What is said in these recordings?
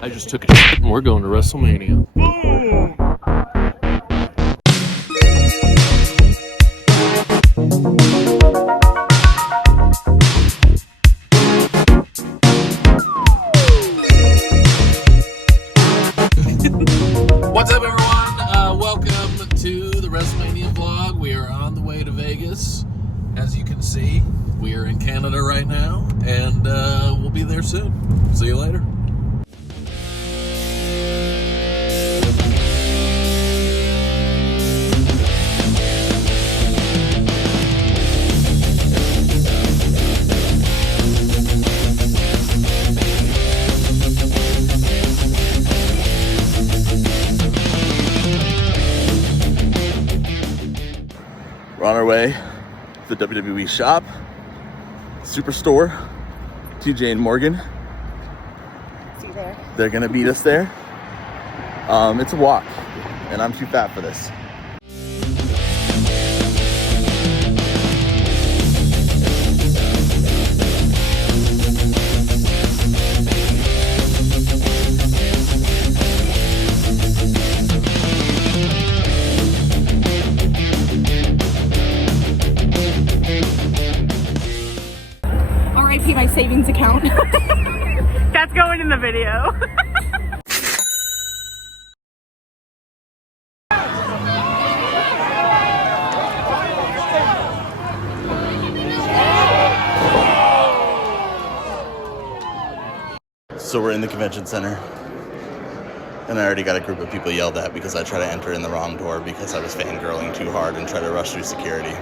I just took a shit and we're going to Wrestlemania. Boom! What's up, everyone? Welcome to the Wrestlemania vlog. We are on the way to Vegas. As you can see, we are in Canada right now, and we'll be there soon. See you later. We're on our way to the WWE shop, Superstore, TJ and Morgan. See there. They're gonna beat us there. It's a walk, and I'm too fat for this. RIP my savings account. That's going in the video. So we're in the convention center, and I already got a group of people yelled at because I tried to enter in the wrong door because I was fangirling too hard and tried to rush through security.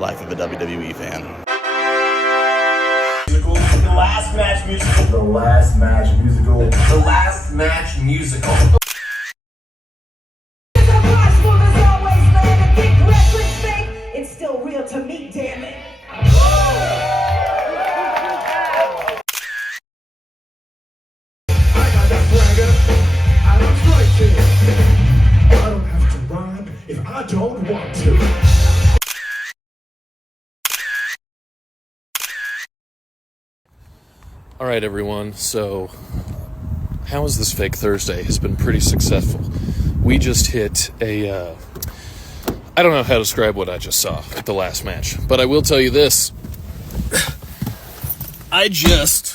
Life of a WWE fan. The last match musical. The last match musical. The last match musical. It's still real to me, damn it. I got that swagger. I don't have to rhyme if I don't want to. All right, everyone. So, how is this fake Thursday? Has been pretty successful. We just hit a, I don't know how to describe what I just saw at the last match, but I will tell you this. I just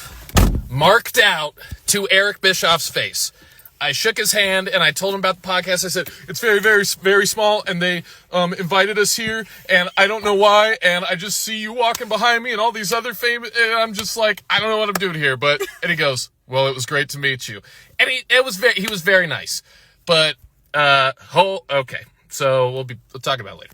marked out to Eric Bischoff's face. I shook his hand and I told him about the podcast. I said, it's very, very, very small, and they invited us here, and I don't know why, and I just see you walking behind me and all these other famous, and I'm just like, I don't know what I'm doing here, but, and he goes, well, it was great to meet you. And he was very nice. But, okay. So we'll talk about it later.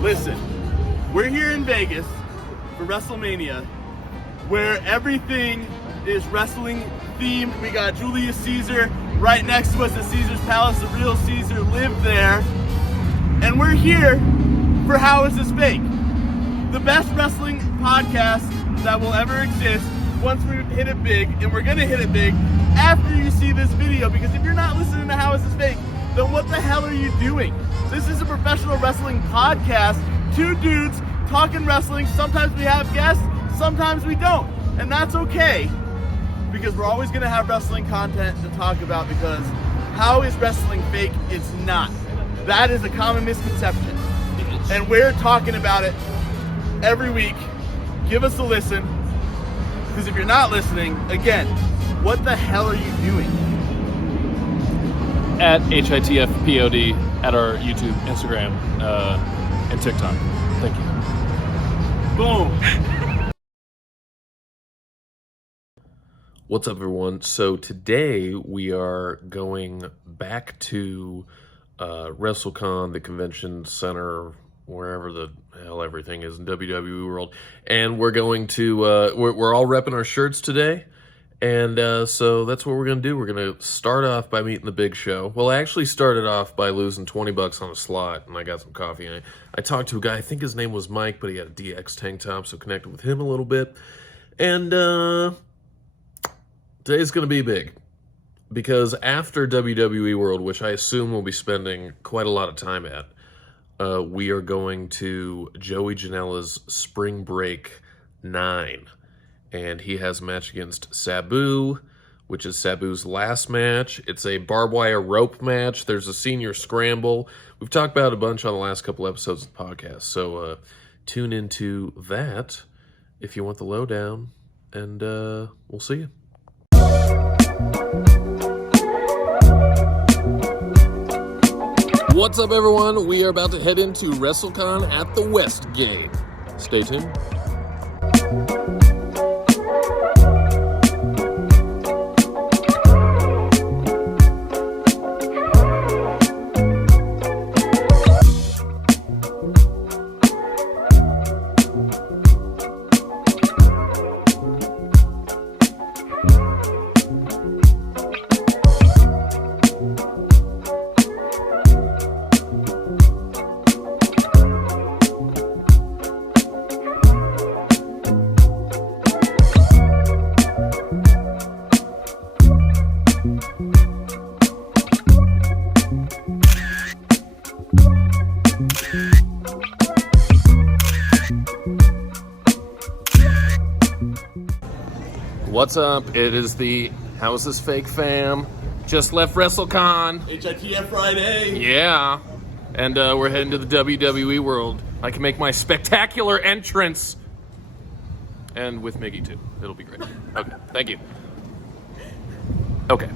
Listen, we're here in Vegas for Wrestlemania, where everything is wrestling themed. We got Julius Caesar right next to us at Caesar's Palace. The real Caesar lived there. And we're here for How Is This Fake? The best wrestling podcast that will ever exist once we hit it big, and we're gonna hit it big after you see this video, because if you're not listening to How Is This Fake, then what the hell are you doing? This is a professional wrestling podcast, two dudes talking wrestling. Sometimes we have guests, sometimes we don't, and that's okay, because we're always gonna have wrestling content to talk about, because how is wrestling fake? It's not. That is a common misconception, and we're talking about it every week. Give us a listen, because if you're not listening, again, what the hell are you doing? At HITFPOD at our YouTube, Instagram, and TikTok. Thank you. Boom. What's up, everyone? So today we are going back to Wrestle Con, the convention center, wherever the hell everything is in WWE World, and we're going to we're all repping our shirts today, And so that's what we're going to do. We're going to start off by meeting the Big Show. Well, I actually started off by losing $20 on a slot, and I got some coffee. And I talked to a guy, I think his name was Mike, but he had a DX tank top, so connected with him a little bit. And today's going to be big. Because after WWE World, which I assume we'll be spending quite a lot of time at, we are going to Joey Janella's Spring Break 9. And he has a match against Sabu, which is Sabu's last match. It's a barbed wire rope match. There's a senior scramble. We've talked about it a bunch on the last couple episodes of the podcast. So tune into that if you want the lowdown. And we'll see you. What's up, everyone? We are about to head into Wrestle Con at the Westgate. Stay tuned. What's up? It is the How Is This Fake Fam? Just left Wrestle Con. HITF Friday. Yeah. And we're heading to the WWE World. I can make my spectacular entrance. And with Miggy, too. It'll be great. Okay, thank you. Okay.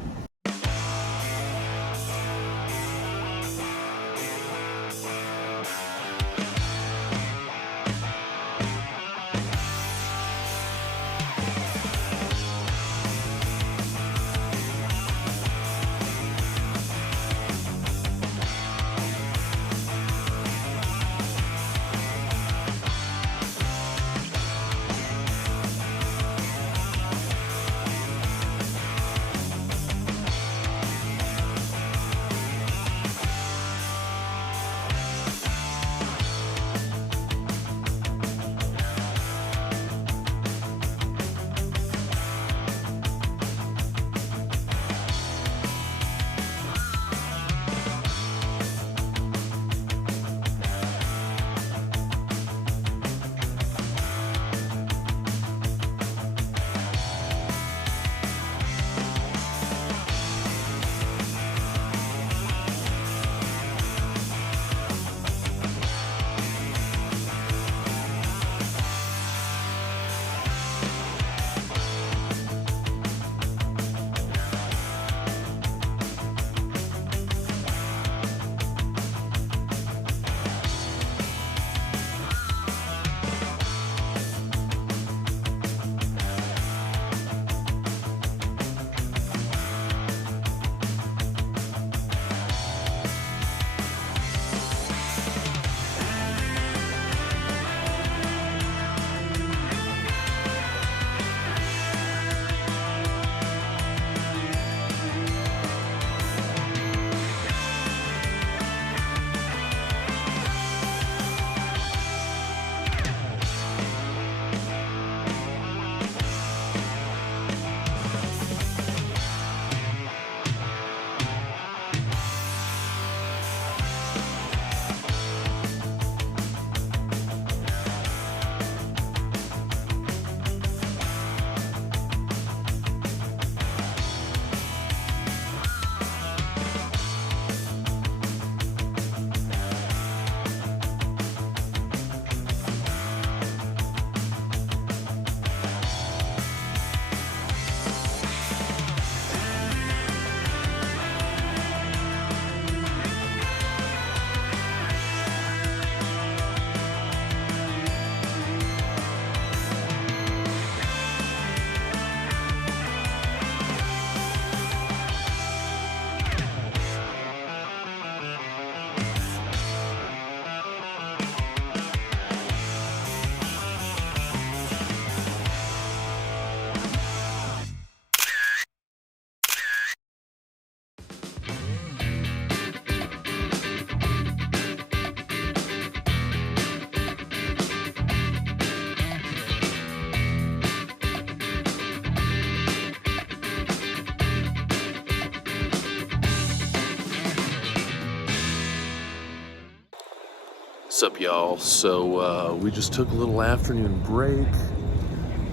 Sup, y'all? So we just took a little afternoon break.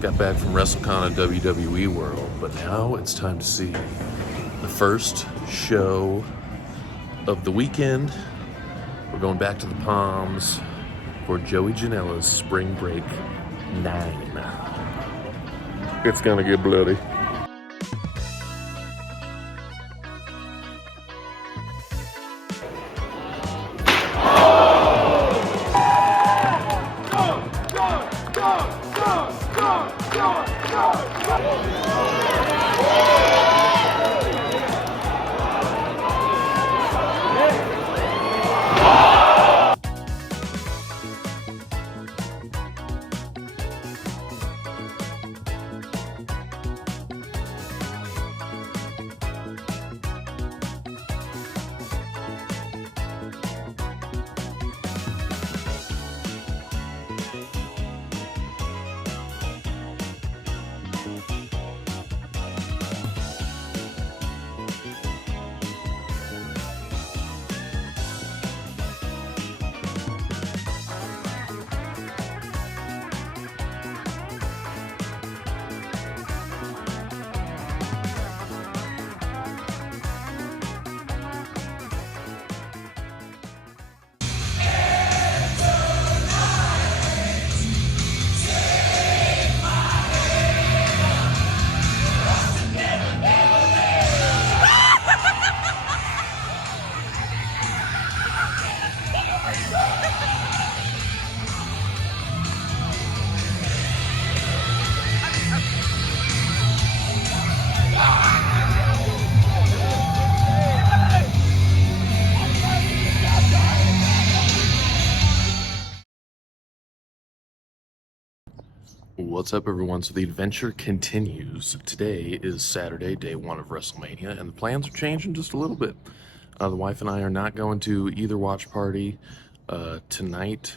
Got back from Wrestle Con and WWE World, but now it's time to see the first show of the weekend. We're going back to the Palms for Joey Janella's Spring Break 9. It's gonna get bloody. What's up, everyone? So the adventure continues. Today is Saturday, day 1 of WrestleMania, and the plans are changing just a little bit. The wife and I are not going to either watch party tonight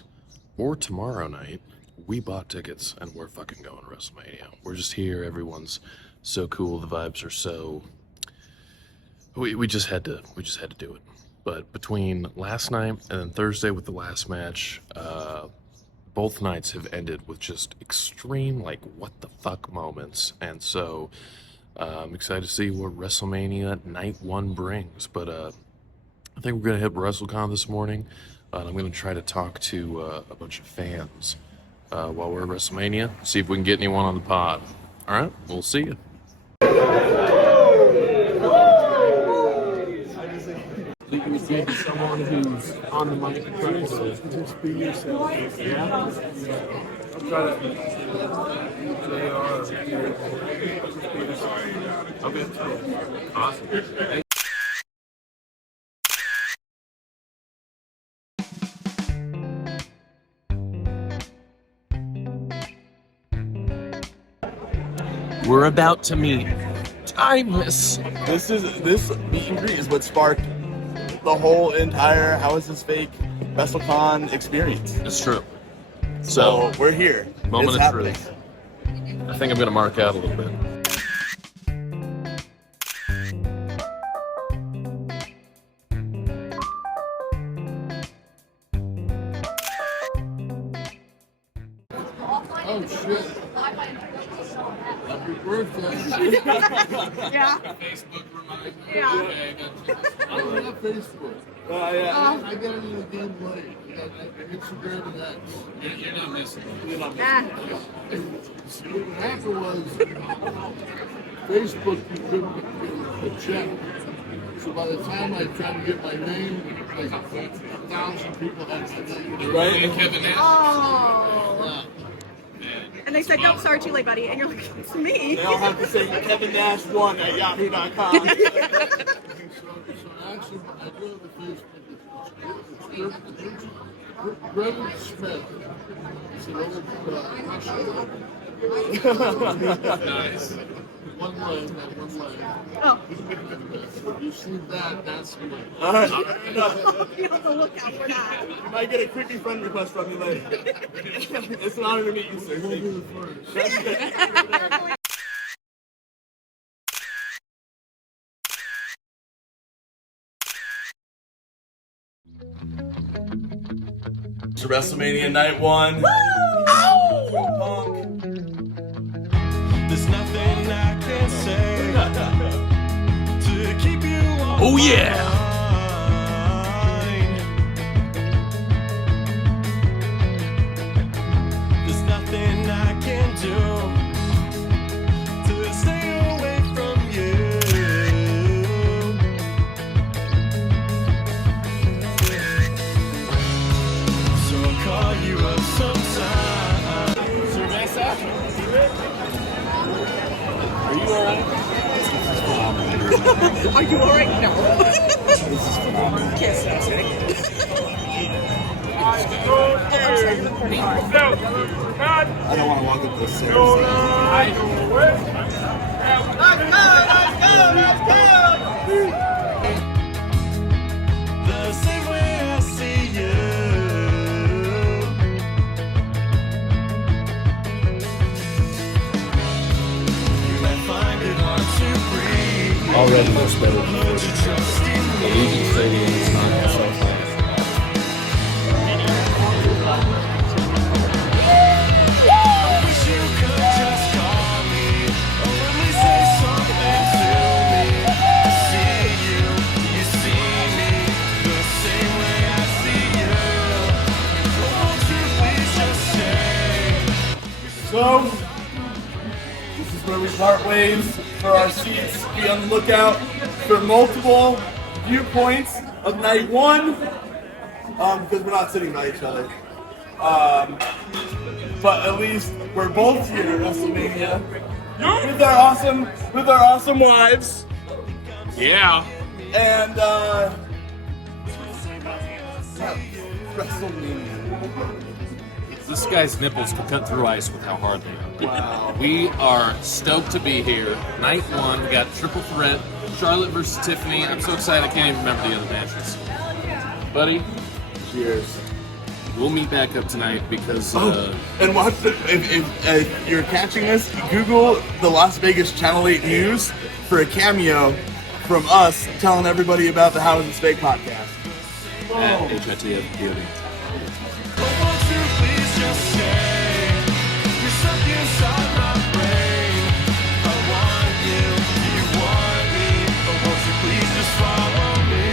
or tomorrow night. We bought tickets, and we're fucking going to WrestleMania. We're just here. Everyone's so cool. The vibes are so... We just had to do it. But between last night and then Thursday with the last match, both nights have ended with just extreme, like, what the fuck moments. And so I'm excited to see what WrestleMania Night 1 brings. But I think we're going to hit WrestleCon this morning. And I'm going to try to talk to a bunch of fans while we're at WrestleMania. See if we can get anyone on the pod. All right, we'll see you. You see someone who's on the mic and trying to just be yourself. Yeah. I'm trying to. They are. Okay. Awesome. We're about to meet Timeless. This meet and greet is what sparked the whole entire How Is This Fake Wrestle Con experience. It's true. So we're here. Moment It's of truth. I think I'm gonna mark out a little bit. Oh shit. Happy birthday. Yeah. Facebook reminder. Yeah. I don't have Facebook. Yeah. I got into the game late. Instagram and X. You're not missing. What happened was Facebook, you couldn't get a check. So by the time I tried to get my name, like 1,000 people had my name. Right? And Kevin Nash. Oh. And they said, nope, sorry, too late, buddy. And you're like, it's me. They all have to say Kevin Nash 1 at yahoo.com. So actually, I do have a Facebook. It's Brendan Smith. It's an old Nice. one leg. Oh. You see that, that's me. All right. You have to look out for that. You might get a quickie friend request from me later. It's an honor to meet you, sir. You'll Thank be you. the first. to WrestleMania Night 1. Punk. There's nothing I can say to keep you on Oh yeah! There's nothing I can do to stay away from you. So I'll call you up sometime. Sir Mesa? Are you alright? Are you alright? No. Kiss us. I don't want to walk up those stairs. The same way I see you. You might find it hard to breathe. Already looks better than Put your trust in me. Allegiant Stadium is not so far. I wish you could just call me, or at least say something to me. I see you, you see me, the same way I see you. Won't you please just stay? So, this is where we part ways for our seats. Be on the lookout for multiple viewpoints of Night 1, because we're not sitting by each other. But at least we're both here at WrestleMania with our awesome wives. Yeah. And WrestleMania. This guy's nipples could cut through ice with how hard they are. Wow. We are stoked to be here. Night 1, we got triple threat. Charlotte versus Tiffany. I'm so excited I can't even remember the other matches. Buddy, Cheers. we'll meet back up tonight because And watch if you're catching this, Google the Las Vegas Channel 8 News for a cameo from us telling everybody about the How Is It Steak podcast. at HITF Won't you please just stay? You're stuck inside my brain. I want you, do you want me? Or won't you please just follow me?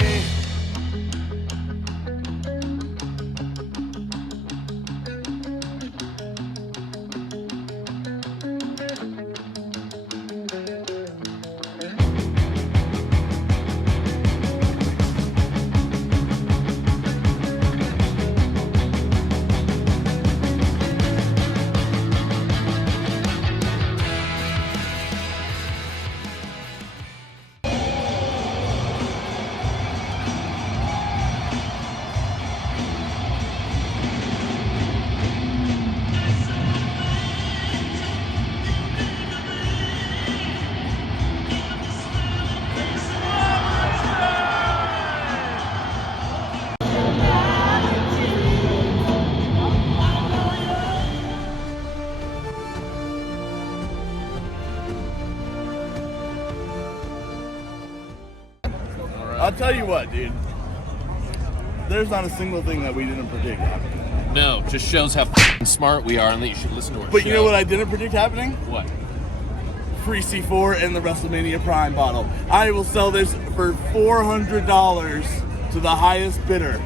I'll tell you what, dude. There's not a single thing that we didn't predict happening. No, just shows how f***ing smart we are and that you should listen to our But show. you know what I didn't predict happening? What? Free C4 in the WrestleMania Prime bottle. I will sell this for $400 to the highest bidder.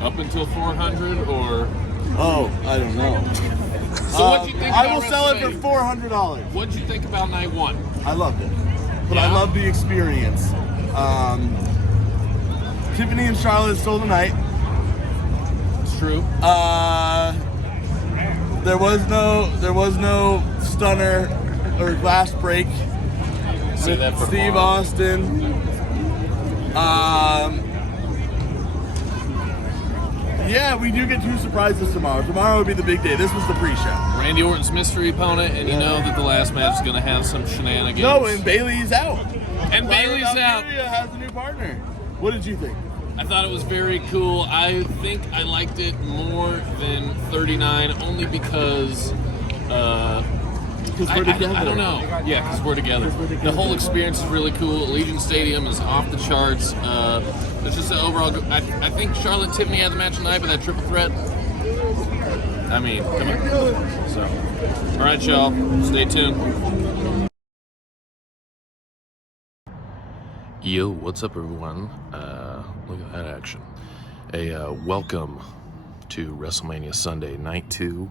Up until 400 or... Oh, I don't know. So what'd you think I about will sell it for WrestleMania? $400. What'd you think about Night 1? I loved it. But I Yeah? love the experience. Tiffany and Charlotte stole the night. It's true. There was no stunner or glass break. Say that for Steve Paul. Austin. Yeah, we do get 2 surprises tomorrow. Tomorrow would be the big day. This was the pre-show. Randy Orton's mystery opponent, and you know that the last match is going to have some shenanigans. No, and Bailey's out. And Bailey's out. Valkyria has a new partner. What did you think? I thought it was very cool. I think I liked it more than 39, only because we're together. I don't know. Yeah, because we're together. The whole experience is really cool. Allegiant Stadium is off the charts. It's just an overall. I think Charlotte Tiffany had the match tonight, but that triple threat. I mean, come on. So, all right, y'all. Stay tuned. Yo, what's up, everyone? Look at that action. Welcome to WrestleMania Sunday, Night 2.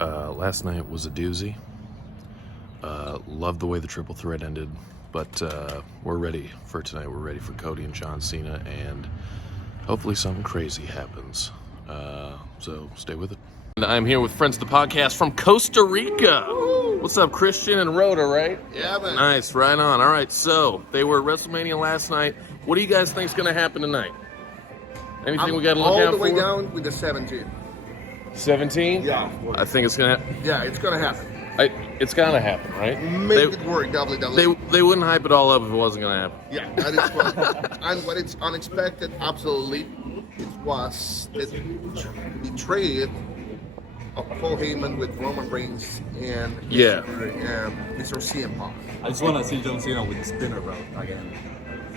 Last night was a doozy. Loved the way the triple threat ended, but we're ready for tonight. We're ready for Cody and John Cena, and hopefully something crazy happens. So stay with it. And I'm here with friends of the podcast from Costa Rica. Woo! What's up, Christian and Rhoda, right? Yeah, man. Nice, right on. All right, so they were at WrestleMania last night. What do you guys think is going to happen tonight? Anything we got to look out for? All the way down with the 17. 17? Yeah. I think it's going to Yeah, it's going to happen. It's got to happen, right? Make it work, WWE. They wouldn't hype it all up if it wasn't going to happen. Yeah, that is what. And when it's unexpected, absolutely, it was the betrayal of Paul Heyman with Roman Reigns and Mr. CM Punk. I just want to see John Cena with the spinner belt again.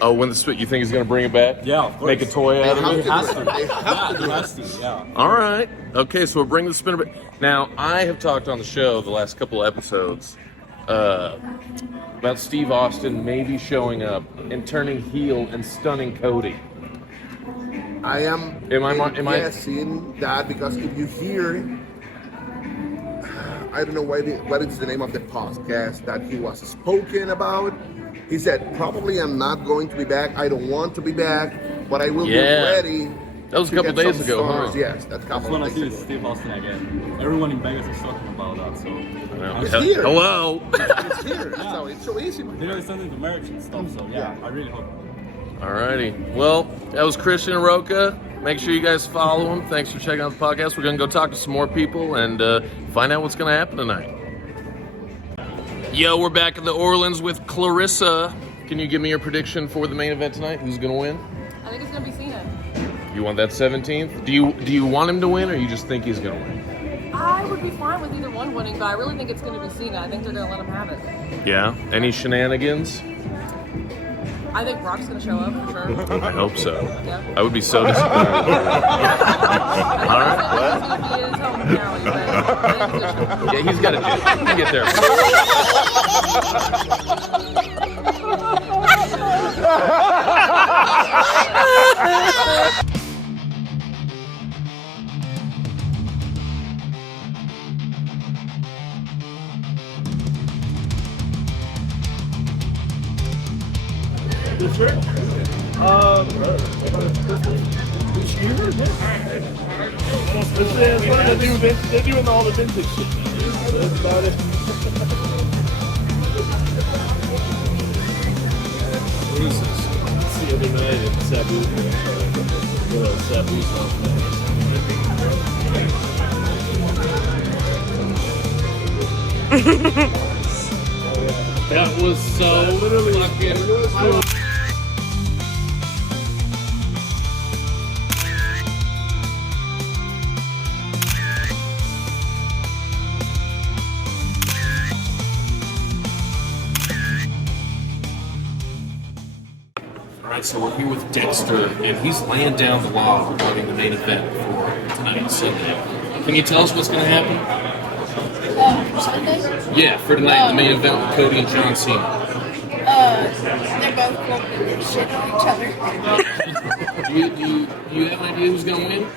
Oh, when you think he's going to bring it back? Yeah, of course. Make a toy out of it? He has to. Yeah. All right. Okay, so we'll bring the spinner back. Now, I have talked on the show the last couple of episodes about Steve Austin maybe showing up and turning heel and stunning Cody. I am guessing that because if you hear, I don't know what is the name of the podcast that he was spoken about. He said, probably I'm not going to be back. I don't want to be back, but I will be ready. That was a couple days ago, huh? Yes, that's a couple I of just want to days see ago. Steve Austin again. Everyone in Vegas is talking about that, so... It's here. Hello. It's here, so it's so easy. They're sending the merch and stuff, so yeah, I really hope. Alrighty. Well, that was Christian and Roca. Make sure you guys follow him. Thanks for checking out the podcast. We're going to go talk to some more people and find out what's going to happen tonight. Yo, we're back in the Orleans with Clarissa. Can you give me your prediction for the main event tonight? Who's going to win? I think it's gonna be Cena. You want that 17th? Do you want him to win, or you just think he's going to win? I would be fine with either one winning, but I really think it's gonna be Cena. I think they're gonna let him have it. Yeah? Any shenanigans? I think Brock's gonna show up for sure. I hope so. Yeah. I would be so disappointed. All right. Yeah, he's got a jet. He can get there. They're doing all the vintage shit. That's about it. What is this? It's the other night at Sabu. Sabu's house. That was so fucking cool. Alright, so we're here with Dexter, and he's laying down the law regarding the main event for tonight, Sunday. Can you tell us what's going to happen? Sunday? Yeah, for tonight, the main event with Cody and John Cena. They're both going to shit on each other. Do you have an idea who's going to win?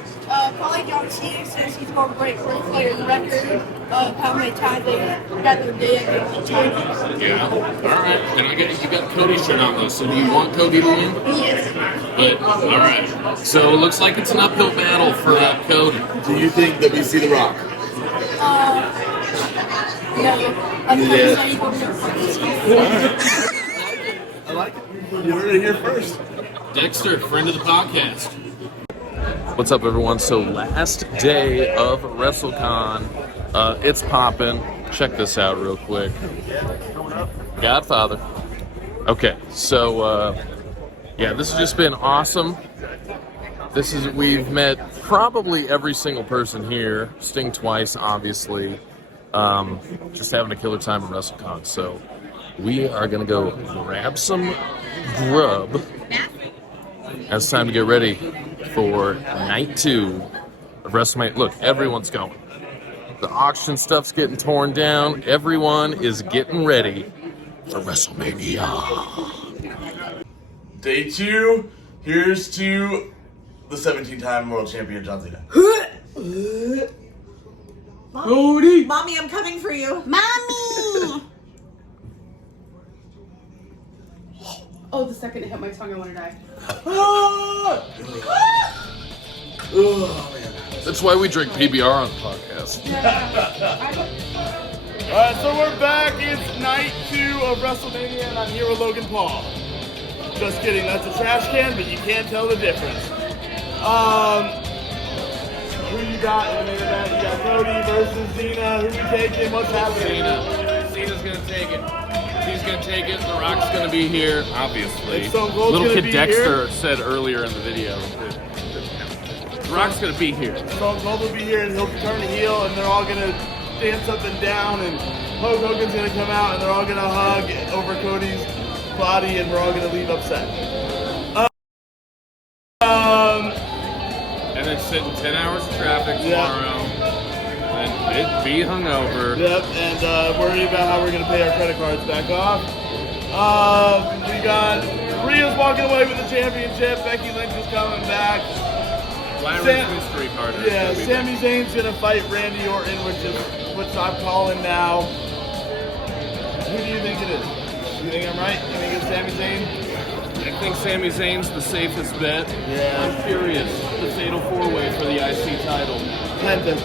Probably John Cena says he's going to break Ric Flair's record of how many times they got their day against each other. Yeah. All right. And you got Cody's shirt on though. So do you want Cody to win? Yes. But all right. So it looks like it's an uphill battle for Cody. Do you think that we see The Rock? No. I like it. You heard it here first. Dexter, friend of the podcast. What's up, everyone? So last day of Wrestle Con. It's popping. Check this out real quick. Godfather. Okay, so yeah, this has just been awesome. We've met probably every single person here. Sting twice, obviously. Just having a killer time at Wrestle Con. So we are going to go grab some grub. And it's time to get ready for night 2 of WrestleMania. Look, everyone's going. The auction stuff's getting torn down. Everyone is getting ready for WrestleMania. Day 2, here's to the 17-time world champion John Cena. Mommy, Mommy, I'm coming for you. Mommy! Oh, the second it hit my tongue, I want to die. Oh, man. That's why we drink PBR on the podcast. Alright, so we're back. It's night 2 of WrestleMania, and I'm here with Logan Paul. Just kidding, that's a trash can, but you can't tell the difference. Who you got in the main event? You got Cody versus Cena. Who you taking? What's happening? Cena's gonna take it. He's gonna take it. The Rock's gonna be here, obviously. And Stone Cold's Little gonna kid be Dexter said earlier in the video that the Rock's gonna be here. Stone Cold will be here, and he'll turn heel, and they're all gonna dance up and down, and Hulk Hogan's gonna come out, and they're all gonna hug over Cody's body, and we're all gonna leave upset. And then sit in 10 hours of traffic tomorrow. And be hungover. Yep, and worry about how we're going to pay our credit cards back off. We got Rhea's walking away with the championship. Becky Lynch is coming back. Street Carter. Yeah, Sami Zayn's going to fight Randy Orton, which I'm calling now. Who do you think it is? You think I'm right? You think it's Sami Zayn? I think Sami Zayn's the safest bet. Yeah. I'm curious. The fatal 4-way for the IC title. Penta.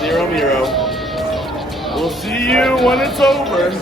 0-0. We'll see you when it's over.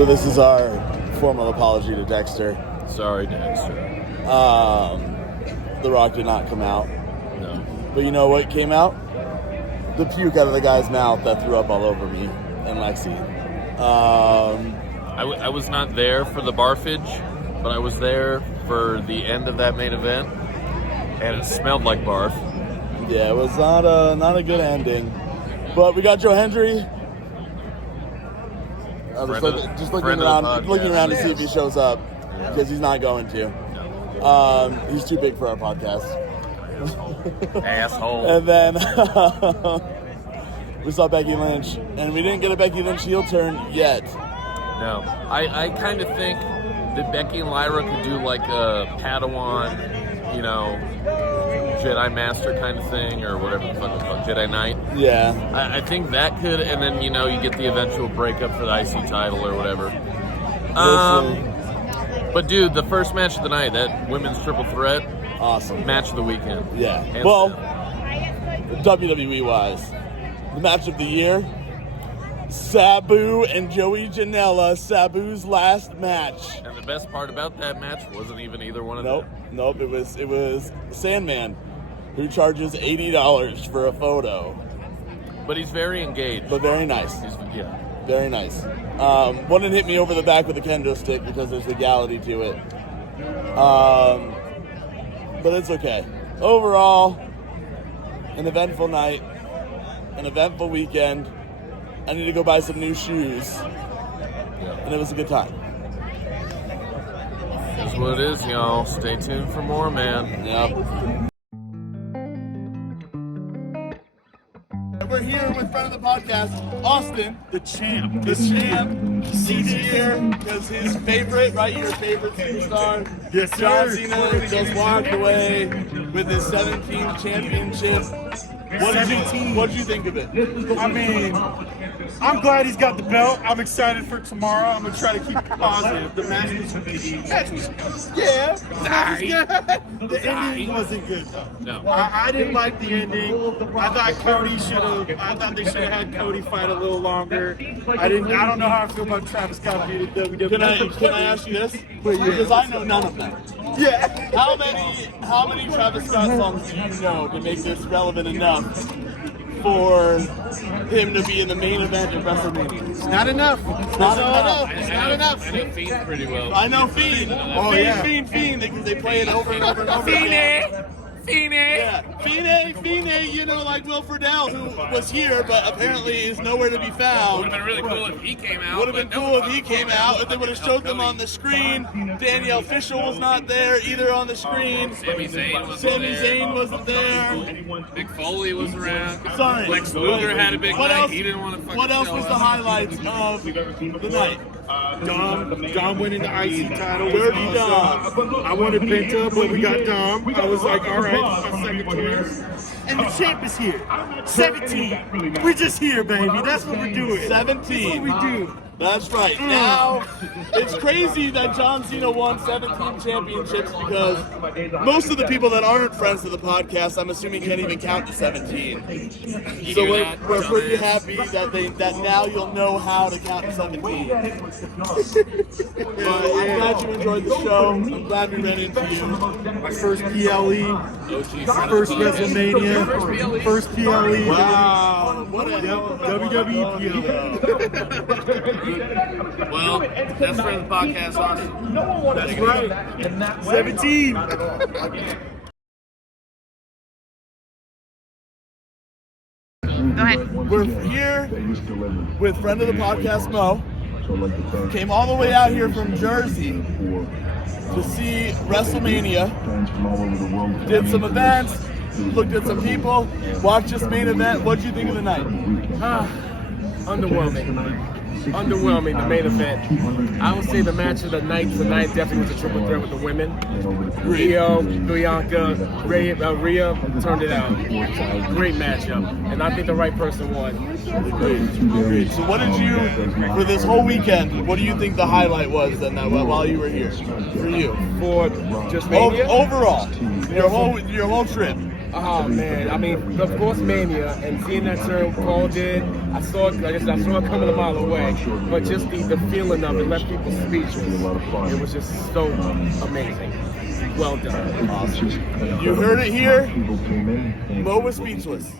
So this is our formal apology to Dexter. Sorry, Dexter. The Rock did not come out. No. But you know what came out? The puke out of the guy's mouth that threw up all over me and Lexi. I was not there for the barfage, but I was there for the end of that main event, and it smelled like barf. Yeah, it was not a good ending. But we got Joe Hendry. I was just looking around to see if he shows up, because he's not going to. He's too big for our podcast. Asshole. And then we saw Becky Lynch, and we didn't get a Becky Lynch heel turn yet. No. I kind of think that Becky and Lyra could do like a Padawan, Jedi Master kind of thing, or whatever the fuck it's called, Jedi Knight. Yeah. I think that could, and then, you get the eventual breakup for the IC title or whatever. But dude, the first match of the night, that women's triple threat, awesome. Match of the weekend. Yeah. Hands well, down. WWE-wise, the match of the year, Sabu and Joey Janella, Sabu's last match. And the best part about that match wasn't even either one of them. Nope. It was Sandman who charges $80 for a photo. But he's very engaged. But very nice. Yeah. Very nice. Wouldn't hit me over the back with a kendo stick because there's legality to it. But it's okay. Overall, an eventful night, an eventful weekend. I need to go buy some new shoes. And it was a good time. That's what it is, y'all. Stay tuned for more, man. Yep. We're here with friend of the podcast, Austin, the champ. He's here because his favorite, right? Your favorite superstar, Yes, John sir. Cena, just walked away with his 17th championship. What did you think of it? I mean, I'm glad he's got the belt. I'm excited for tomorrow. I'm gonna try to keep it positive. The match was yeah. The ending wasn't good though. No. I didn't like the ending. I thought they should have had Cody fight a little longer. I don't know how I feel about Travis Scott being in WWE. Can I ask you this? Because I know none of them. Yeah. How many Travis Scott songs do you know to make this relevant enough for him to be in the main event of WrestleMania? It's not enough. It's not enough. It's not enough. I know Fiend pretty well. I know Fiend. Oh, yeah. Fiend. They play it over and over and over again. Fiend! Yeah, Fiend, you know, like Will Friedle, who was here, but apparently is nowhere to be found. Would have been really cool if he came out. Would have been cool if he came out, if they would have showed them on the screen. Danielle Fishel was not there either on the screen. Sami Zayn wasn't there. Mick Foley was around. Sorry. Lex Luger had a big What night. else- He didn't want to fucking What else show was up. the highlights of the night? Dom winning the IC title. Where'd he Dom? I wanted Penta, but we got Dom. I was like, all right, my second choice. And the champ is here. 17. We're just here, baby. That's what we're doing. 17. That's what we do. That's right. Now, it's crazy that John Cena won 17 championships because most of the people that aren't friends of the podcast, I'm assuming, can't even count to 17. So we're pretty happy that now you'll know how to count to 17. I'm glad you enjoyed the show. I'm glad we ran into you. My first PLE, first WrestleMania, first PLE. Wow. What a WWE PLE. Well, that's for the podcast, Austin. That's right. 17. Go ahead. We're here with friend of the podcast, Mo. Came all the way out here from Jersey to see WrestleMania. Did some events, looked at some people, watched this main event. What'd you think of the night? Underwhelming, the main event. I would say the match of the night tonight definitely was a triple threat with the women. Rio, Bianca, Rhea turned it out. Great matchup. And I think the right person won. Agreed. So what did you, for this whole weekend, what do you think the highlight was then while you were here? For you? For just Mania? Overall. Your whole trip. Oh man, I mean, of course Mania, and seeing that turn Paul did, I saw it coming a mile away, but just the feeling of it left people speechless. It was just so amazing. Well done. Awesome. You heard it here. Mo was speechless.